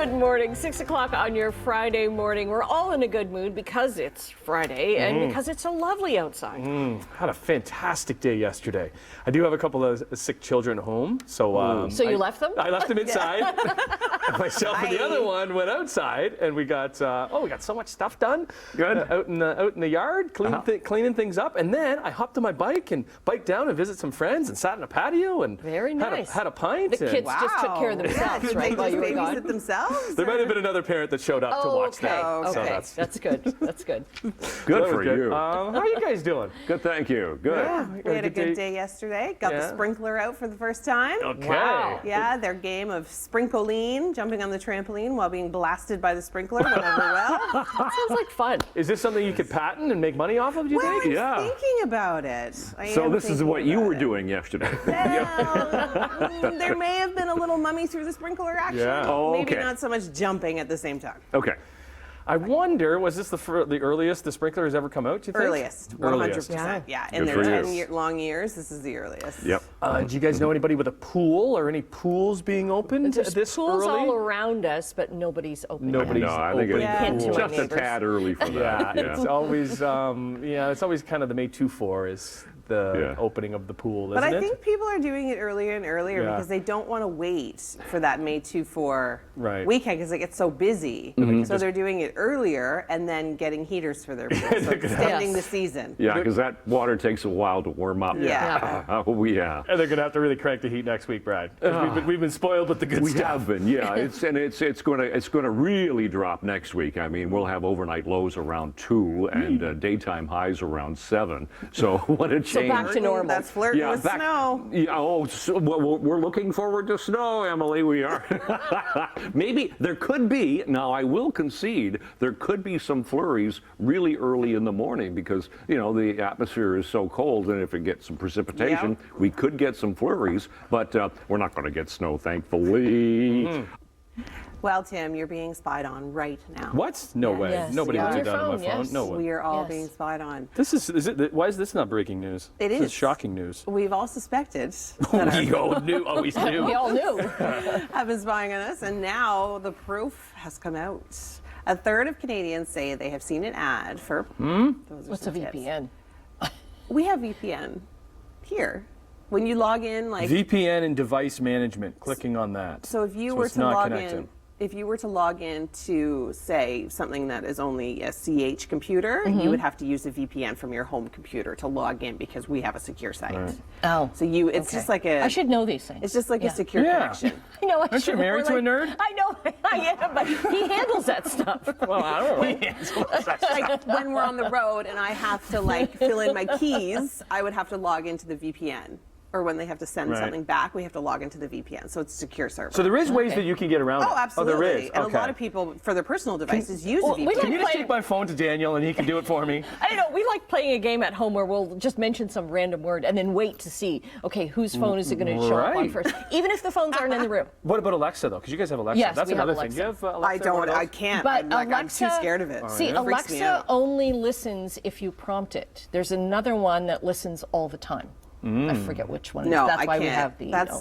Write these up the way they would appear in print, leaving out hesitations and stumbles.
Good morning. 6 o'clock on your Friday morning. We're all in a good mood because it's Friday and because it's so lovely outside. Had a fantastic day yesterday. I do have a couple of sick children at home, so So you left them? I left them inside. Myself and the other one went outside, and we got so much stuff done. Good. Out in the yard, cleaning things up, and then I hopped on my bike and biked down and visit some friends and sat in a patio and Very nice. had a pint. The kids just took care of themselves, right, while you were gone? Themselves? There might have been another parent that showed up to watch that. Okay, So that's good. That's good. Good for you. How are you guys doing? Good, thank you. Good. Yeah, we had a good day yesterday. Got the sprinkler out for the first time. Okay. Wow. Yeah, their game of sprinkling, jumping on the trampoline while being blasted by the sprinkler went over well. That sounds like fun. Is this something you could patent and make money off of, do you think? I'm thinking about it. So this is what you were doing yesterday. Well, there may have been a little mummy through the sprinkler action. Yeah. Oh, Maybe okay. not so much jumping at the same time. Okay. I wonder, was this the earliest the sprinkler has ever come out, do you think? Earliest, 100%. Yeah, in Good their for you. 10-long years, this is the earliest. Yep. Do you guys know anybody with a pool or any pools being opened There's this pools early? all around us, but nobody's open. Nobody's No, I think opening it's Yeah. just a Neighbors. tad early for that. Yeah, it's always it's always kind of the May 2-4 is the opening of the pool, isn't But I it? think people are doing it earlier and earlier Yeah. because they don't want to wait for that May 2-4 Right. weekend because it gets so busy. So they're doing it earlier and then getting heaters for their pool, so extending the season. Yeah, because that water takes a while to warm up. Yeah. Oh, yeah. And they're going to have to really crank the heat next week, Brad. 'Cause we've been spoiled with the good We stuff. have been, yeah. It's going to really drop next week. I mean, we'll have overnight lows around 2 and daytime highs around 7. So what a change! So back to normal. That's flirting with snow. Yeah, we're looking forward to snow, Emily. We are. Maybe there could be. Now, I will concede there could be some flurries really early in the morning because the atmosphere is so cold, and if it gets some precipitation, we could get some flurries. But we're not going to get snow, thankfully. Well, Tim, you're being spied on right now. What? No way. Yes. Nobody Yeah. would do On that your on my phone, phone. yes. No one. We are all Yes. being spied on. This is it? Why is this not breaking news? It This is. is shocking news. We've all suspected that We all knew. Always knew. We all knew. have been spying on us, and now the proof has come out. A third of Canadians say they have seen an ad for. Those are What's a some tips. VPN? We have VPN here. When you log in, like VPN and device management. Clicking on that. so, if you were it's to not log connected. in, if you were to log in to say something that is only a CH computer, you would have to use a VPN from your home computer to log in because we have a secure site. Oh. So it's just like a. I should know these things. It's just like a secure Yeah. connection. I know. Aren't you married to a nerd? I know. I am, but he handles that stuff. Well, I don't know. Like when we're on the road and I have to fill in my keys, I would have to log into the VPN. Or when they have to send something back, we have to log into the VPN. So it's a secure server. So there is ways that you can get around it. Oh, absolutely. Oh, there is. And okay. a lot of people, for their personal devices, use a we VPN. like Can you just playing- take my phone to Daniel and he can do it for me? I don't know. We like playing a game at home where we'll just mention some random word and then wait to see, okay, whose phone is it going to show up on Right. first? Even if the phones aren't in the room. What about Alexa though? Because you guys have Alexa. Yes, That's we have another thing. Alexa. You have Alexa? I don't. one of I those? can't. But I'm too scared of it. See, It freaks me Alexa out. only listens if you prompt it. There's another one that listens all the time. I forget which one it is. No, That's I why can't. we have the. That's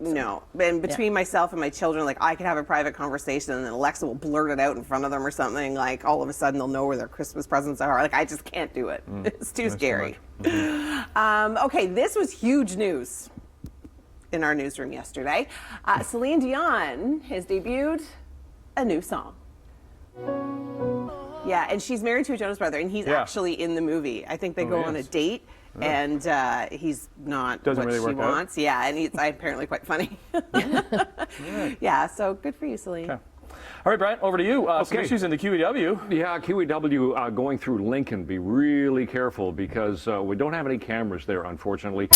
no. And between myself and my children, I could have a private conversation, and then Alexa will blurt it out in front of them or something. Like all of a sudden, they'll know where their Christmas presents are. I just can't do it. It's too scary. Okay, this was huge news in our newsroom yesterday. Celine Dion has debuted a new song. Yeah, and she's married to a Jonas brother, and he's actually in the movie. I think they go on a date. And he's not Doesn't what really she work out. wants. Yeah, and he's apparently quite funny. Yeah, so good for you, Celine. Okay. All right, Brian, over to you. Some Okay. issues in the QEW. Yeah, QEW going through Lincoln. Be really careful because we don't have any cameras there, unfortunately.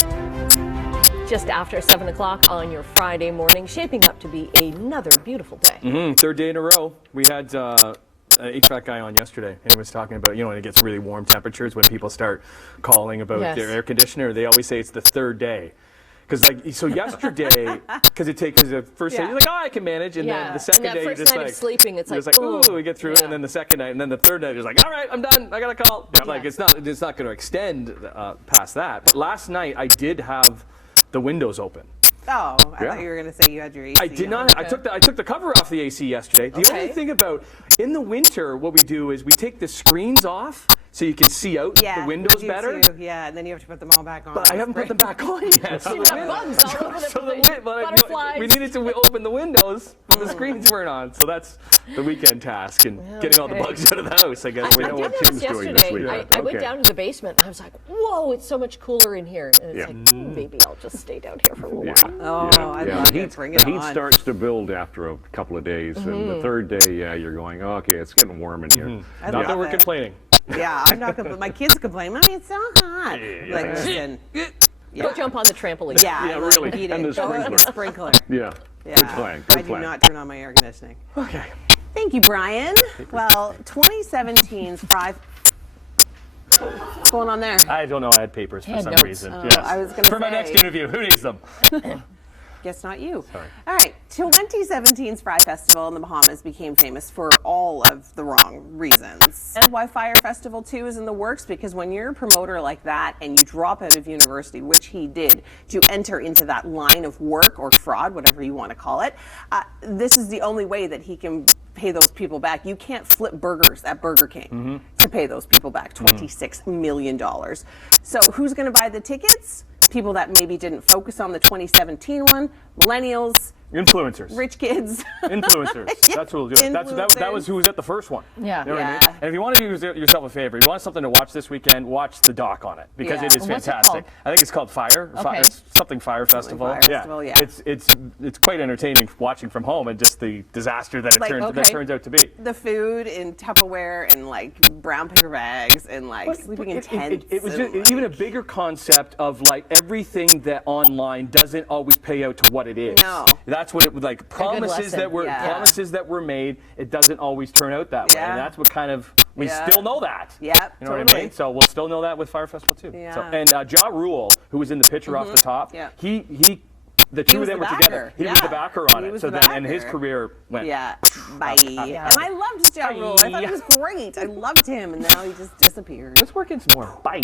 Just after 7 o'clock on your Friday morning, shaping up to be another beautiful day. Third day in a row. We had an HVAC guy on yesterday, and he was talking about, when it gets really warm temperatures, when people start calling about their air conditioner, they always say it's the third day. Because so yesterday, because the first day you're like, oh, I can manage, and then the second day you're just night of sleeping, it's you're like, just like, ooh, we get through it, and then the second night, and then the third night, you're like, all right, I'm done, I got a call. Like it's not going to extend past that. But last night I did have the windows open. Oh, I Yeah. thought you were going to say you had your AC I did on. not. I took the cover off the AC yesterday. The only thing about in the winter, what we do is we take the screens off so you can see out the windows you better. too. Yeah, and then you have to put them all back on. But I haven't put them back on yet. So You got bugs all over the butterflies. we needed to open the windows, but the screens weren't on. So that's the weekend task and getting all the bugs out of the house. I guess We know what Tim's doing this yesterday. weekend. I went Okay. down to the basement. I was like, "Whoa, it's so much cooler in here." And it's Yeah. like, maybe I'll just stay down here for a little Yeah. while. Oh, I love the it. heat, Bring the it heat on. starts to build after a couple of days, and the third day, you're going, okay, it's getting warm in here. I Not that love we're it. complaining. Yeah, I'm not gonna. My kids complain, Mommy, it's so hot. Like, listen. Go jump on the trampoline. Yeah, Yeah, like, really. beat And it. the Go with sprinkler. the sprinkler. Yeah. Yeah. Good plan. I Good do plan. not turn on my air conditioning. Okay. Thank you, Brian. Well, 2017's Fyre. What's going on there? I don't know. I had papers for Had some notes. reason. Oh, Yes. I was gonna for my say. next interview. Who needs them? Guess not you. Sorry. All right. 2017's Fyre Festival in the Bahamas became famous for all of the wrong reasons. And why Fyre Festival 2 is in the works, because when you're a promoter like that and you drop out of university, which he did, to enter into that line of work or fraud, whatever you want to call it, this is the only way that he can pay those people back. You can't flip burgers at Burger King to pay those people back $26 million. So who's going to buy the tickets? People that maybe didn't focus on the 2017 one, millennials, Influencers. rich kids. Influencers. That's what we'll do. That was who was at the first one. Yeah. You know what I mean? Yeah. And if you want to do yourself a favor, if you want something to watch this weekend, watch the doc on it because Yeah. it is What's it fantastic. called? I think it's called Fyre. Okay. It's something Fyre Festival. Fyre Festival, yeah. It's quite entertaining watching from home and just the disaster that Like, that turns out to be. The food in Tupperware and like brown paper bags and like sleeping in tents. It was and, just, even a bigger concept of like everything that online doesn't always pay out to what it is. No. That's what it was like. Promises lesson. promises that were made. It doesn't always turn out that way, Yeah. and that's what kind of we Yeah. still know that. Yep, You know what I totally. mean? So we'll still know that with Fyre Festival too. Yeah. So, and Ja Rule, who was in the picture off the top, Yeah. he. The two of was them the were together. backer. He was the Yeah. backer on He it. was So the then, and his backer. career went. Yeah, bye. Yeah. And I loved Ja Rule. I thought he was Bye. great. I loved him, and now he just disappeared. Let's work in some more. Bye.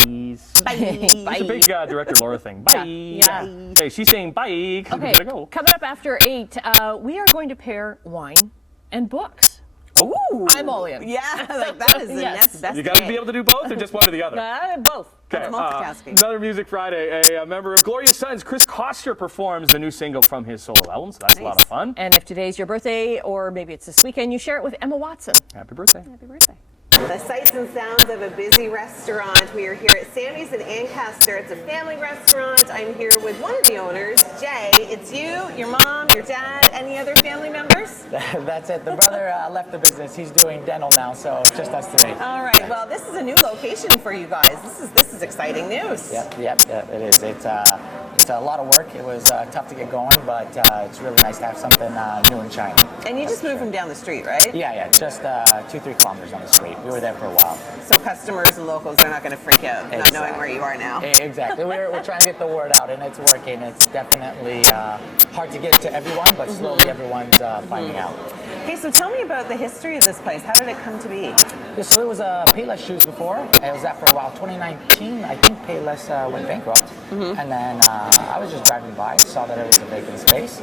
Bye. It's a big director Laura thing. Bye. Yeah. Okay, she's saying bye. 'cause we Okay, gotta go. coming up after 8, we are going to pair wine and books. Ooh. I'm all in. Yeah, like that is the Yes. next best. You got to day. be able to do both, or just one or the other. Both. Okay, multitasking. another Music Friday. A member of Glorious Sons, Chris Koster, performs the new single from his solo album, so that's a lot of fun. And if today's your birthday, or maybe it's this weekend, you share it with Emma Watson. Happy birthday. Happy birthday. The sights and sounds of a busy restaurant. We are here at Sammy's in Ancaster. It's a family restaurant. I'm here with one of the owners, Jay. It's you, your mom, your dad, any other family members? That's it. The brother left the business. He's doing dental now, so it's just us today. All right. Well, this is a new location for you guys. This is exciting news. Yep, it is. It's a lot of work. It was tough to get going, but it's really nice to have something new and shiny. And you just moved from down the street, right? Yeah, just 2-3 kilometers on the street. We were there for a while. So customers and locals, they're not going to freak out not knowing where you are now. Exactly. We're trying to get the word out, and it's working. It's definitely hard to get to everyone, but slowly everyone's finding out. Okay, so tell me about the history of this place. How did it come to be? Yeah, so it was Payless Shoes before. It was that for a while. 2019, I think Payless went bankrupt. And then I was just driving by, saw that it was a vacant space.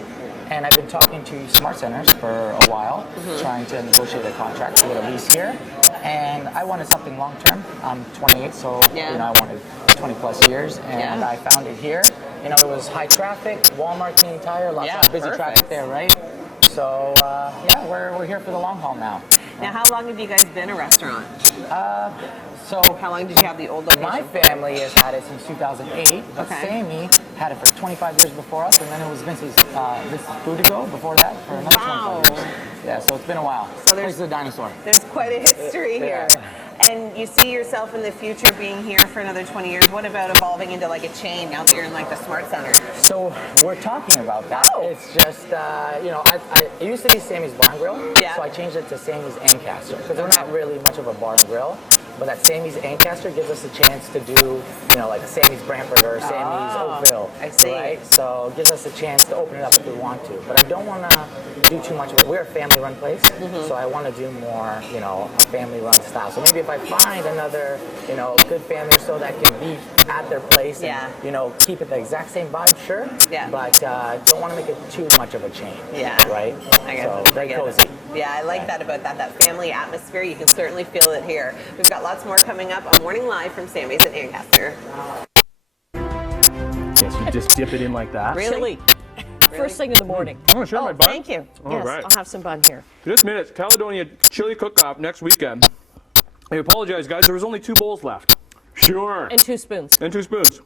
And I've been talking to Smart Centers for a while, trying to negotiate a contract to get a lease here. And I wanted something long term. I'm 28, so I wanted 20 plus years. And I found it here. You know, it was high traffic, Walmart, Clean Tire, lots of busy traffic there, right? So we're here for the long haul now. Now, how long have you guys been a restaurant? So How long did you have the old location? my family has had it since 2008, but Okay. Sammy had it for 25 years before us, and then it was Vince's Vukovic before that for another Wow. 25 years. Yeah, so it's been a while. So there's- Place of the dinosaur. There's quite a history here. Yeah. And you see yourself in the future being here for another 20 years. What about evolving into like a chain now that you're in like the Smart Center? So we're talking about that. Oh. It's just, it used to be Sammy's Bar and Grill, Yeah. so I changed it to Sammy's Ancaster, because we're not really much of a bar and grill. But that Sammy's Ancaster gives us a chance to do, like a Sammy's Brantford or Sammy's Oakville. I see. Right? So it gives us a chance to open it up if we want to. But I don't want to do too much of it. We're a family-run place, so I want to do more, a family-run style. So maybe if I find another, good family store that can be at their place and, you know, keep it the exact same vibe, sure. Yeah. But don't want to make it too much of a change. Yeah. Right? I get So it. very cozy. Yeah, I like that about that family atmosphere. You can certainly feel it here. We've got lots more coming up on Morning Live from Sammys in Ancaster. Yes, you just dip it in like that. Chili. First thing in the morning. I'm gonna share my bun. Thank you. All Yes, right. I'll have some bun here. This minute, Caledonia Chili Cook-Off next weekend. I apologize, guys. There was only 2 bowls left. Sure. And 2 spoons. And 2 spoons.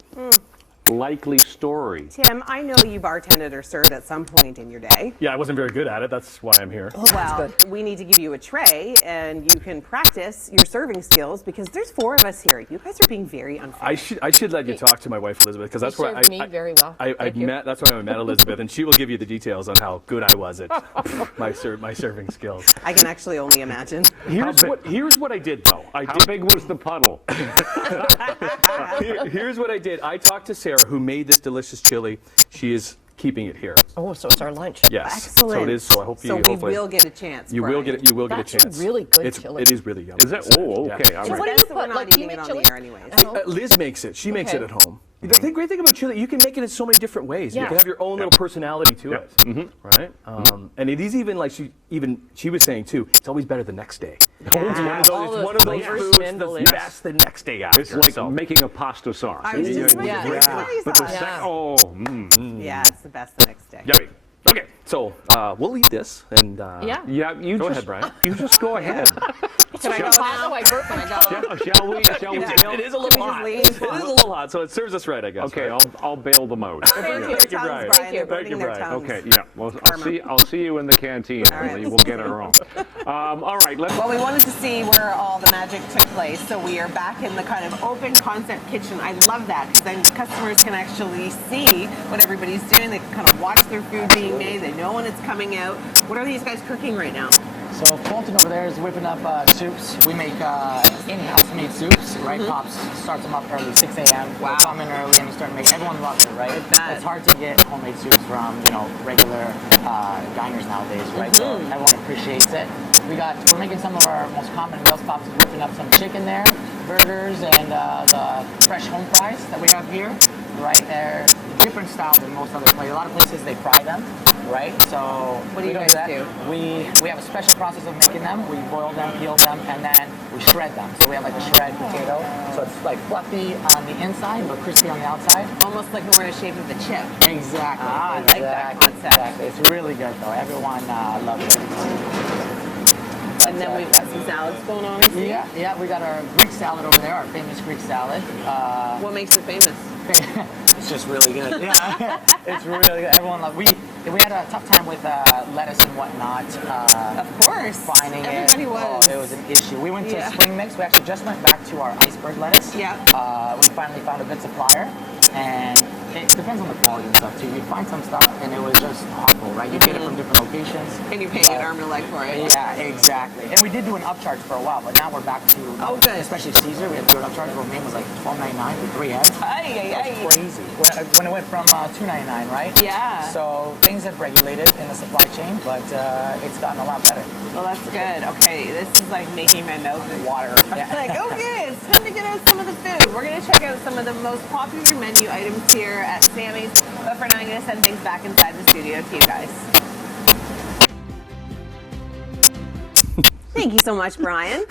Likely story. Tim, I know you bartended or served at some point in your day. Yeah, I wasn't very good at it. That's why I'm here. Well, we need to give you a tray, and you can practice your serving skills because there's 4 of us here. You guys are being very unfair. I should let you talk to my wife Elizabeth because that's where served me very well. Thank you. That's where I met Elizabeth, and she will give you the details on how good I was at my serving skills. I can actually only imagine. Here's what I did though. How big was the puddle? Here's what I did. I talked to Sarah, who made this delicious chili. She is keeping it here. Oh, so it's our lunch. Yes. Excellent. So it is. So I hope you. So we hopefully, will get a chance. You will Brian. get. You will get a That's a chance. really good chili. It is really yummy. Is it? Oh, okay. All So right. what do you Best that we're put? not Like, do you eating make it on chili? the air anyways. Liz makes it. She makes Okay. it at home. The great thing about chili, you can make it in so many different ways. You Yeah. can have your own little personality to it, right? And it is even like she was saying too. It's always better the next day. It's one of those, All it's one of those those flavors foods mingle in. that's best the next day after. It's like so. making a pasta sauce. I was just about Yeah. to say chili But the sauce. second, Yeah, it's the best the next day. Yummy. Okay, so we'll eat this and Yeah. yeah, you Go just ahead, Brian. You just go ahead. Can I go now? Oh, I burped my tongue. Shall we? Shall we? It is a little Can we just hot. leave? It is a little hot, so it serves us right, I guess. Okay, right? I'll bail them out. Burning their Thank you, tongues, Brian. Brian. Thank you. They're burning Thank you, their Brian. tongues. Okay, yeah. Well, I'll see you in the canteen, Emily. right. We'll get our own. All right, let's. Well, we wanted to see where all the magic took place, so we are back in the kind of open concept kitchen. I love that because then customers can actually see what everybody's doing. They can kind of watch their food being made. They know when it's coming out. What are these guys cooking right now? So Fulton over there is whipping up soups. We make in-house made soups, right? Pops starts them up early, 6 a.m. Wow. We'll come in early and we start making. Everyone loves it, right? bet. It's hard to get homemade soups from regular diners nowadays, right? So everyone appreciates it. We're making some of our most common meals. Pops is whipping up some chicken there, burgers, and the fresh home fries that we have here. Right, they're different style than most other places. A lot of places they fry them, right? So What do you we don't guys that. do? We have a special process of making them. We boil them, peel them, and then we shred them. So we have like a shred potato. So it's like fluffy on the inside, but crispy on the outside. Almost like more in the shape of a chip. Exactly. Ah, I like that concept. Exactly. It's really good though. Everyone loves it. And then we've got some salads going on. I see. Yeah. We got our Greek salad over there, our famous Greek salad. What makes it famous? It's just really good. Yeah, it's really good. Everyone loves. We had a tough time with lettuce and whatnot. Of course. Finding Everybody it. was. Oh, it was an issue. We went to Yeah. Spring Mix. We actually just went back to our iceberg lettuce. Yeah. We finally found a good supplier, and it depends on the quality and stuff too. You find some stuff, and it was just awful, right? You get it from different locations. And you're paying an arm and a leg for it. Yeah, exactly. And we did do an upcharge for a while, but now we're back to Oh, good. especially Caesar. We had to do an upcharge. Romaine was like $12.99 for 3 heads. Ay. Crazy. When it went from $2.99, right? Yeah. So things have regulated in the supply chain, but it's gotten a lot better. Well, that's good. Okay, this is like making my mouth water. Yeah. Like, okay, it's time to get out some of the food. We're going to check out some of the most popular menu items here at Sammy's. But for now, I'm going to send things back inside the studio to you guys. Thank you so much, Brian.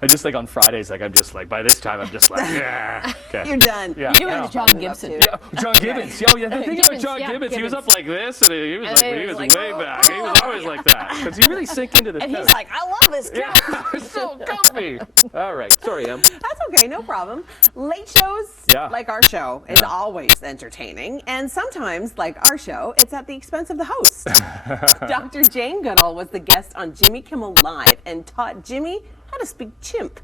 I just like on Fridays, like I'm just like by this time I'm just like yeah. Okay. You're done. Yeah. You're doing Yeah. the John Gibson. Yeah, John Gibbons. Oh, yeah. The thing about Gibbons, John yeah, Gibbons, he was Gibbons. up like this, and he was And like, he he was was like, way back. He was always like that because he really sank into the. And he's couch. like, I love this couch. yeah, it's so comfy. All right, sorry, Em. That's okay, no problem. Late shows, Yeah. like our show, is always entertaining. And sometimes, like our show, it's at the expense of the host. Dr. Jane Goodall was the guest on Jimmy Kimmel Live and taught Jimmy how to speak chimp.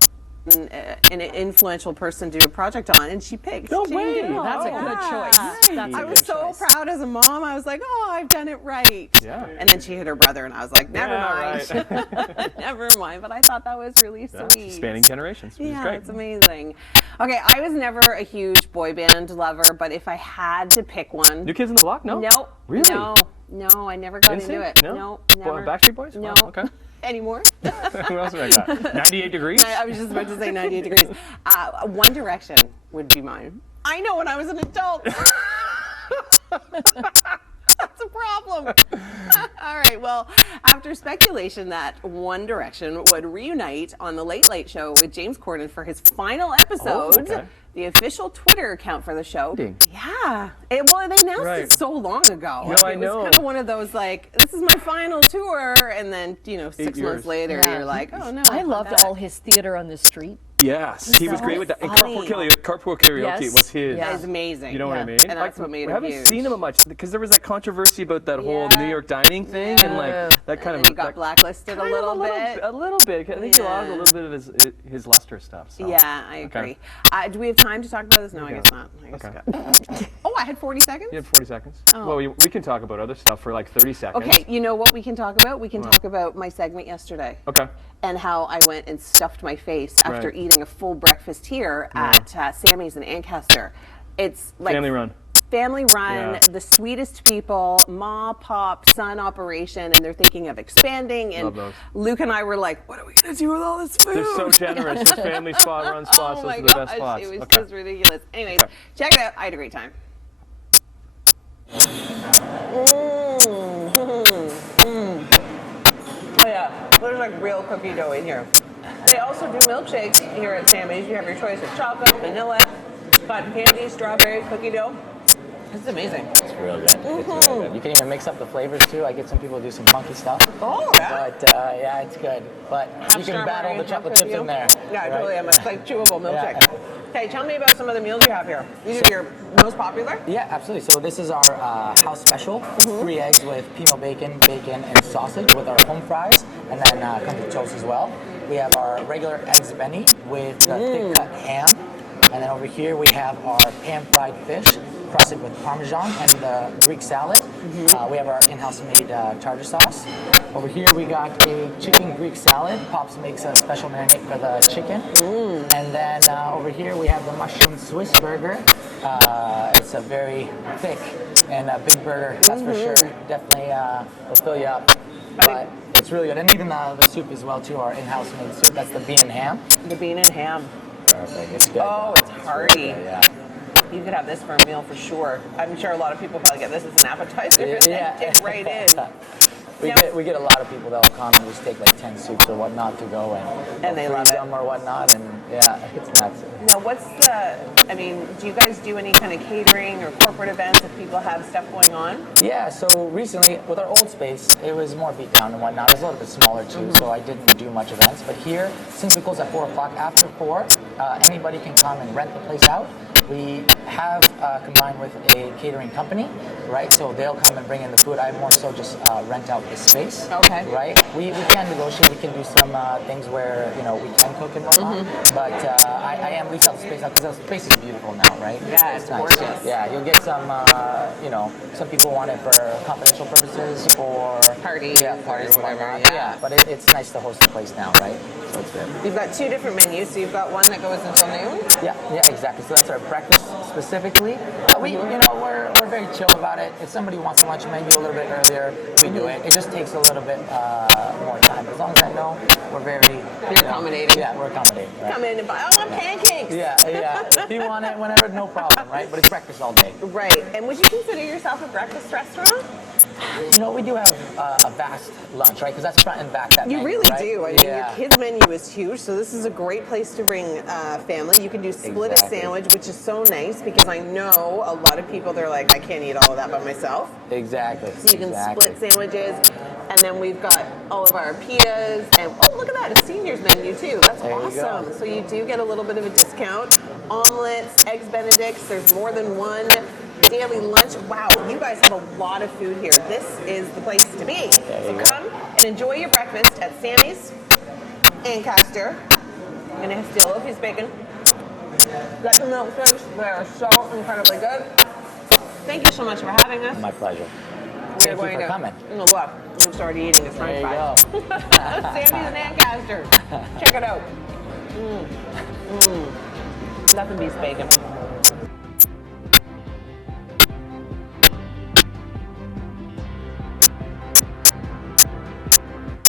An influential person to do a project on, and she picked No Jane way. Goodall. That's a Yeah. good choice. That's a I was good so choice. proud as a mom. I was like, oh, I've done it right. Yeah. And then she hit her brother, and I was like, never Yeah, mind. Never mind. But I thought that was really sweet. Spanning generations, which is Yeah, great. it's amazing. Okay, I was never a huge boy band lover, but if I had to pick one, New Kids on the Block? No. nope. Really? No, I never got into NSYNC? it. No. No, Well, never. Backstreet Boys? No. Wow, okay. Anymore? Who else have I got? 98 degrees? I was just about to say 98 degrees. One Direction would be mine. I know when I was an adult. That's a problem. All right, well, after speculation that One Direction would reunite on The Late Late Show with James Corden for his final episode, the official Twitter account for the show. Yeah. Well, they announced it so long ago. No, I know. It was kind of one of those, like, this is my final tour, and then, 6 months later, you're like, oh, no. I loved all his theater on the street. Yes, he was great with that. And Carpool Karaoke was his. That is amazing. You know what I mean? And that's what made we him haven't huge. seen him much because there was that controversy about that whole New York dining thing and like that kind and of. he got blacklisted a little bit. A little bit. I think he lost a little bit of his luster stuff. So. Yeah, I agree. Do we have time to talk about this? No, I guess not. Oh, I had 40 seconds? You had 40 seconds? Oh. Well, we can talk about other stuff for like 30 seconds. Okay, you know what we can talk about? We can talk about my segment yesterday. Okay. And how I went and stuffed my face after eating a full breakfast here at Sammys in Ancaster. It's like family run. Family run, the sweetest people, ma, pop, son operation, and they're thinking of expanding. And Luke and I were like, what are we going to do with all this food? They're so generous. Those family spot run spots, those are the best spots. It was just ridiculous. Anyways, check it out. I had a great time. Oh yeah, there's like real cookie dough in here. They also do milkshakes here at Sammy's. You have your choice of chocolate, vanilla, cotton candy, strawberry, cookie dough. This is amazing. It's real good. It's real good. You can even mix up the flavors too. I get some people who do some funky stuff. Oh, yeah. But yeah, it's good. But you can battle the chocolate chips in there. Yeah, totally. It's like chewable milkshake. Yeah. Okay, tell me about some of the meals you have here. These are your most popular? Yeah, absolutely. So this is our house special. 3 eggs with Pino bacon, and sausage with our home fries, and then country toast as well. We have our regular eggs Benny with thick cut ham. And then over here we have our pan-fried fish crusted with Parmesan and the Greek salad. We have our in-house made tartar sauce. Over here we got a chicken Greek salad. Pops makes a special marinade for the chicken. And then over here we have the mushroom Swiss burger. It's a very thick and a big burger, that's for sure. Definitely will fill you up. But it's really good. And even the soup as well too, our in-house made soup. That's the bean and ham. The bean and ham. Perfect. It's good. Oh, it's hearty. Really good, yeah. You could have this for a meal for sure. I'm sure a lot of people probably get this as an appetizer and dip right in. We get a lot of people that will come and just take like 10 soups or whatnot to go and they love them or whatnot, and yeah, it's nuts. Now, do you guys do any kind of catering or corporate events if people have stuff going on? Yeah, so recently with our old space, it was more beat down and whatnot. It was a little bit smaller too, so I didn't do much events. But here, since we close at 4 o'clock, after 4, anybody can come and rent the place out. We have combined with a catering company, right? So they'll come and bring in the food. I more so just rent out the space. Okay. Right? We can negotiate. We can do some things where we can cook and whatnot. But I am leased out the space out because the space is beautiful now, right? Yeah, it's nice. gorgeous. Yeah, you'll get some. Some people want it for confidential purposes or parties or whatever. Yeah, but it's nice to host the place now, right? So it's good. You've got 2 different menus. So you've got one that goes until noon. Yeah, exactly. So that's our breakfast specifically. We're very chill about it. If somebody wants a lunch menu a little bit earlier, we do it. It just takes a little bit more time. As long as I know, we're very accommodating. Yeah, we're accommodating. Right? Come in and buy pancakes. Yeah. If you want it whenever, no problem, right? But it's breakfast all day. Right. And would you consider yourself a breakfast restaurant? We do have a vast lunch, right? Because that's front and back that You menu, really right? do. I mean, your kids' menu is huge, so this is a great place to bring family. You can do split a sandwich, which is so nice because I know a lot of people, they're like, I can't eat all of that by myself. Exactly. So you can split sandwiches. And then we've got all of our pitas. And oh, look at that, a seniors menu too. That's awesome. So you do get a little bit of a discount. Omelets, eggs Benedicts, there's more than one. Daily lunch. Wow, you guys have a lot of food here. This is the place to be. So come and enjoy your breakfast at Sammy's, Ancaster. I'm going to steal a piece of bacon. Let them know they are so incredibly good. Thank you so much for having us. My pleasure. Thank you for coming. Look, Luke's already eating his french fries. There you go. Sammy's in Ancaster. Check it out. Nothing beats bacon.